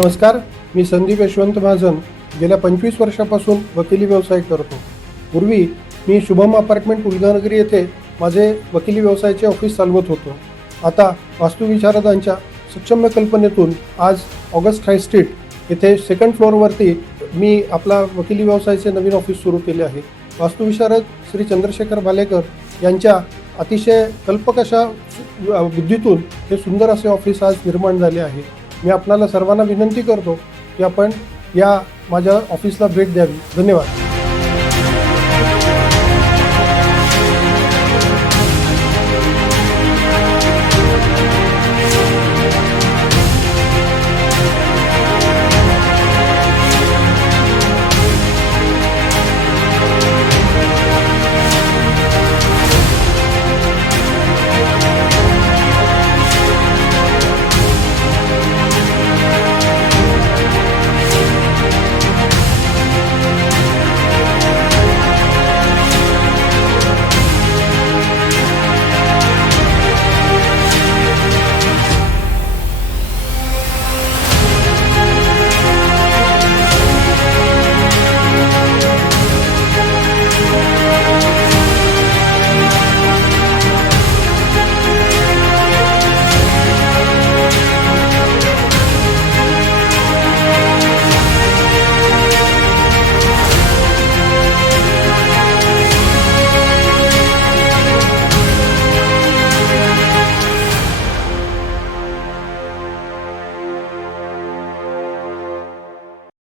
नमस्कार, मी संदीप यशवंत महाजन गेल्या 25 वर्षापासून वकिली व्यवसाय करतो। पूर्वी मी शुभम अपार्टमेंट उल्हानगरी येथे माझे वकिली व्यवसायाचे ऑफिस चालवत होतो। आता वास्तुविशारदांच्या सक्षम कल्पनेतून आज ऑगस्ट हाय स्ट्रीट येथे सेकंड फ्लोअरवरती मी आपला वकिली व्यवसायाचे नवीन ऑफिस सुरू केले आहे। वास्तुविशारद श्री चंद्रशेखर भालेकर यांच्या अतिशय कल्पक अशा बुद्धीतून हे सुंदर असे ऑफिस आज निर्माण झाले आहे। मी आपल्याला सर्वांना विनंती करतो की आपण या माझ्या ऑफिसला भेट द्यावी। धन्यवाद।